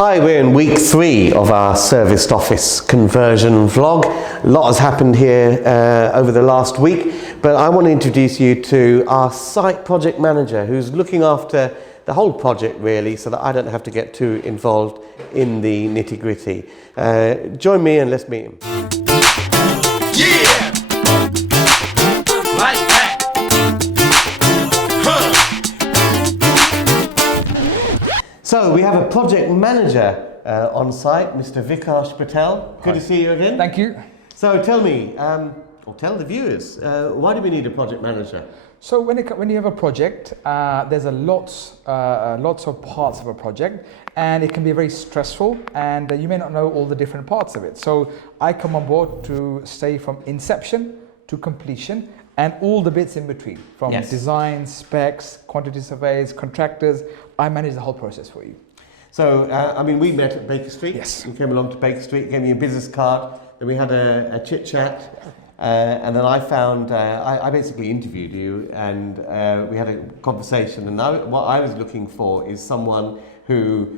Hi, we're in week 3 of our serviced office conversion vlog. A lot has happened here over the last week, but I want to introduce you to our site project manager who's looking after the whole project really, so that I don't have to get too involved in the nitty-gritty. Join me and let's meet him. Yeah! Like that! Huh! So we have a project manager on site, Mr. Vikash Patel. Good to see you again. Thank you. So tell me, or tell the viewers, why do we need a project manager? So when you have a project, there's lots of parts of a project, and it can be very stressful, and you may not know all the different parts of it. So I come on board to stay from inception to completion and all the bits in between, from design, specs, quantity surveys, contractors. I manage the whole process for you. So, I mean, we met at Baker Street. Yes. You came along to Baker Street, gave me a business card, then we had a chit-chat, and then I found, I basically interviewed you, and we had a conversation, and what I was looking for is someone who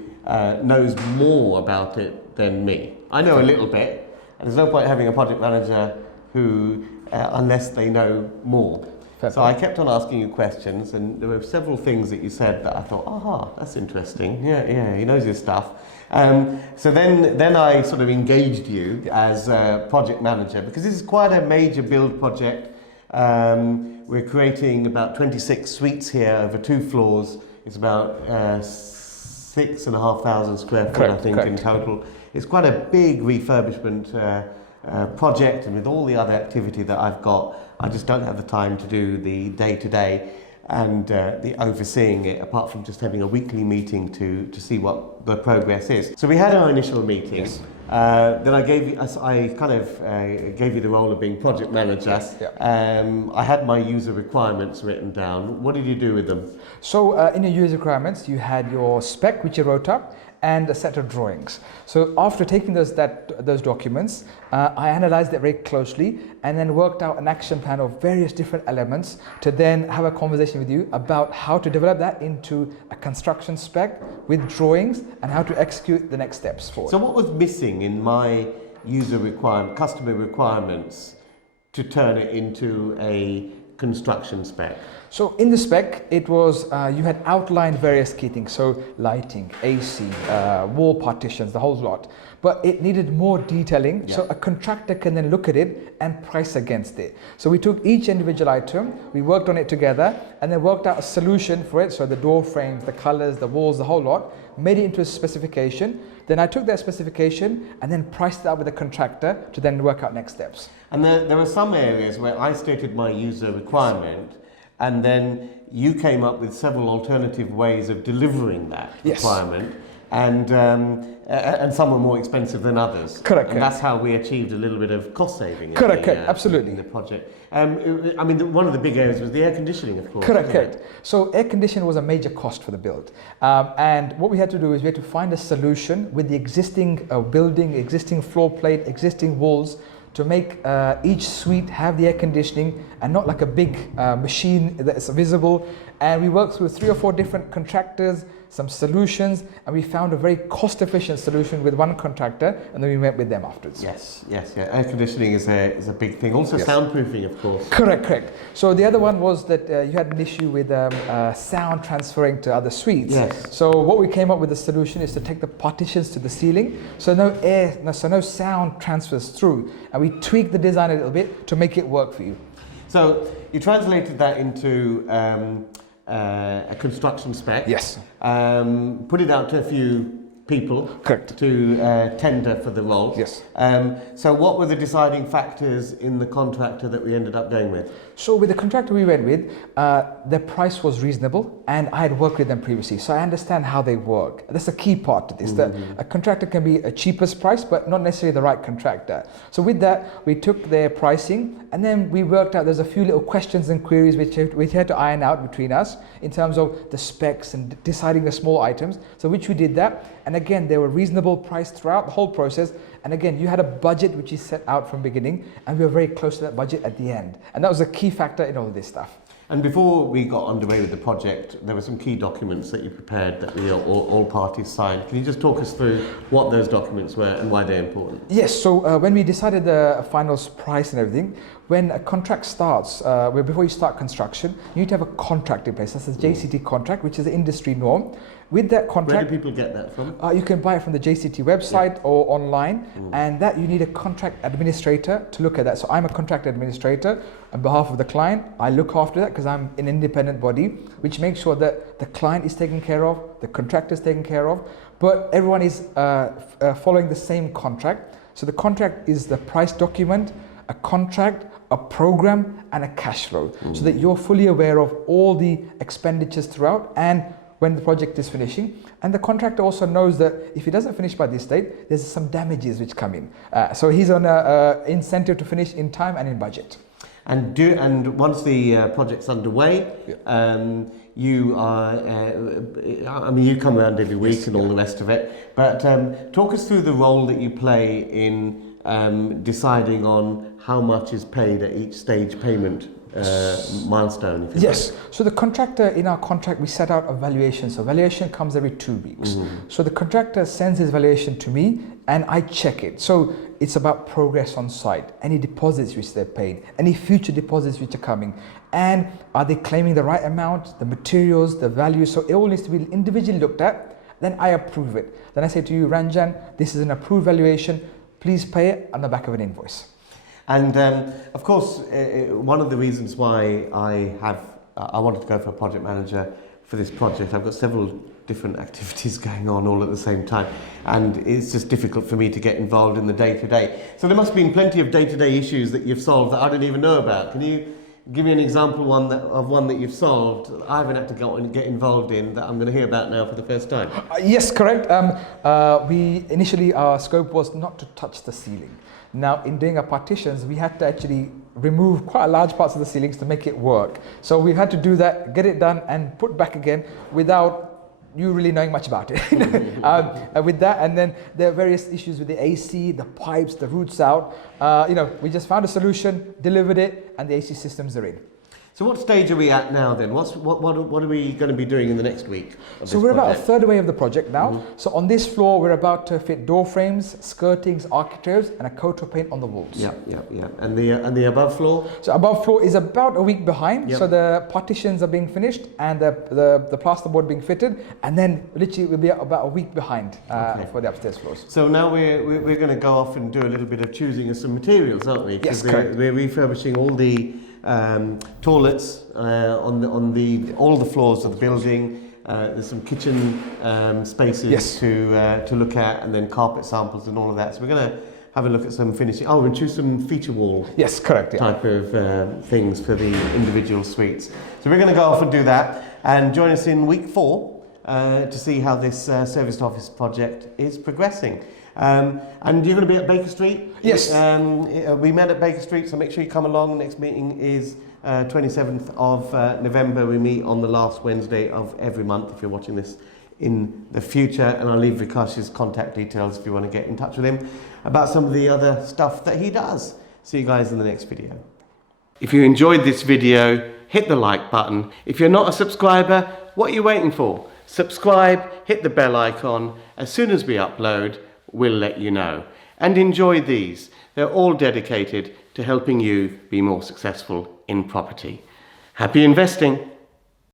knows more about it than me. I know a little bit, and there's no point having a project manager who, unless they know more. So I kept on asking you questions, and there were several things that you said that I thought, aha, that's interesting. Yeah, he knows his stuff. So then I sort of engaged you as a project manager, because this is quite a major build project. We're creating about 26 suites here over 2 floors. It's about 6,500 square foot, correct, I think, correct. in total. It's quite a big refurbishment project, and with all the other activity that I've got, I just don't have the time to do the day-to-day and the overseeing it, apart from just having a weekly meeting to see what the progress is. So we had our initial meeting. Yes. Then I gave you the role of being project manager. Yes, yeah. I had my user requirements written down. What did you do with them? So in your user requirements, you had your spec, which you wrote up, and a set of drawings. So after taking those documents, I analyzed it very closely and then worked out an action plan of various different elements to then have a conversation with you about how to develop that into a construction spec with drawings and how to execute the next steps forward. So what was missing in my customer requirements to turn it into a construction spec? So in the spec, it was, you had outlined various key things, so lighting, AC, wall partitions, the whole lot. But it needed more detailing, so a contractor can then look at it and price against it. So we took each individual item, we worked on it together, and then worked out a solution for it, so the door frames, the colors, the walls, the whole lot, made it into a specification. Then I took that specification and then priced it out with the contractor to then work out next steps. And there were some areas where I stated my user requirement, and then you came up with several alternative ways of delivering that requirement, and some were more expensive than others. Correct. And that's how we achieved a little bit of cost saving. Correct. Absolutely. In the project. I mean, one of the big areas was the air conditioning, of course. Correct. So air conditioning was a major cost for the build, and what we had to do is we had to find a solution with the existing building, existing floor plate, existing walls, to make each suite have the air conditioning and not like a big machine that's visible. And we worked through 3 or 4 different contractors, some solutions, and we found a very cost-efficient solution with one contractor, and then we went with them afterwards. Yes. Air conditioning is a big thing. Also soundproofing, of course. Correct. So the other one was that you had an issue with sound transferring to other suites. Yes. So what we came up with the solution is to take the partitions to the ceiling, so no sound transfers through, and we tweaked the design a little bit to make it work for you. So you translated that into a construction spec. Yes. Put it out to a few people. Correct. To tender for the role. Yes. So what were the deciding factors in the contractor that we ended up going with? So with the contractor we went with, their price was reasonable, and I had worked with them previously, so I understand how they work. That's a key part to this, that a contractor can be a cheapest price, but not necessarily the right contractor. So with that, we took their pricing, and then we worked out, there's a few little questions and queries which had to iron out between us in terms of the specs and deciding the small items, so which we did that. And again, they were reasonable price throughout the whole process. And again, you had a budget which is set out from beginning, and we were very close to that budget at the end. And that was a key factor in all this stuff. And before we got underway with the project, there were some key documents that you prepared that all parties signed. Can you just talk us through what those documents were and why they're important? Yes, so when we decided the final price and everything, when a contract starts, before you start construction, you need to have a contract in place. That's a JCT contract, which is the industry norm. With that contract, where do people get that from? You can buy it from the JCT website or online, and that you need a contract administrator to look at that. So I'm a contract administrator on behalf of the client. I look after that because I'm an independent body, which makes sure that the client is taken care of, the contractor is taken care of, but everyone is following the same contract. So the contract is the price document, a contract, a program, and a cash flow, so that you're fully aware of all the expenditures throughout and when the project is finishing. And the contractor also knows that if he doesn't finish by this date, there's some damages which come in. So he's on an incentive to finish in time and in budget. And once the project's underway, you are, you come around every week and all the rest of it, but talk us through the role that you play in deciding on how much is paid at each stage payment milestone. Yes, so the contractor, in our contract we set out a valuation. So valuation comes every 2 weeks. So the contractor sends his valuation to me and I check it. So it's about progress on site, any deposits which they're paid, any future deposits which are coming, and are they claiming the right amount, the materials, the value. So it all needs to be individually looked at. Then I approve it. Then I say to you, Ranjan, this is an approved valuation, please pay it on the back of an invoice. And of course, one of the reasons why I wanted to go for a project manager for this project, I've got several different activities going on all at the same time, and it's just difficult for me to get involved in the day-to-day. So there must have been plenty of day-to-day issues that you've solved that I didn't even know about. Can you give me an example of one that you've solved I haven't had to go and get involved in that I'm going to hear about now for the first time? Yes, correct. Initially our scope was not to touch the ceiling. Now, in doing our partitions, we had to actually remove quite a large parts of the ceilings to make it work. So we had to do that, get it done, and put back again without you really knowing much about it. With that, and then there are various issues with the AC, the pipes, the roots out. We just found a solution, delivered it, and the AC systems are in. So what stage are we at now then? What are we going to be doing in the next week? So we're about a third way of the project now. So on this floor, we're about to fit door frames, skirtings, architraves, and a coat of paint on the walls. Yeah. And the above floor? So above floor is about a week behind. Yep. So the partitions are being finished and the plasterboard being fitted, and then literally we'll be about a week behind for the upstairs floors. So now we're going to go off and do a little bit of choosing of some materials, aren't we? Yes, correct. We're refurbishing all the toilets on all the floors of the building. There's some kitchen spaces to look at, and then carpet samples and all of that. So we're going to have a look at some finishing. Oh, and choose some feature wall. Yes, correct. Type of things for the individual suites. So we're going to go off and do that, and join us in week 4 to see how this serviced office project is progressing. And you're going to be at Baker Street? Yes. We met at Baker Street, so make sure you come along. The next meeting is 27th of November. We meet on the last Wednesday of every month if you're watching this in the future. And I'll leave Vikash's contact details if you want to get in touch with him about some of the other stuff that he does. See you guys in the next video. If you enjoyed this video, hit the like button. If you're not a subscriber, what are you waiting for? Subscribe, hit the bell icon. As soon as we upload, we'll let you know. And enjoy these. They're all dedicated to helping you be more successful in property. Happy investing!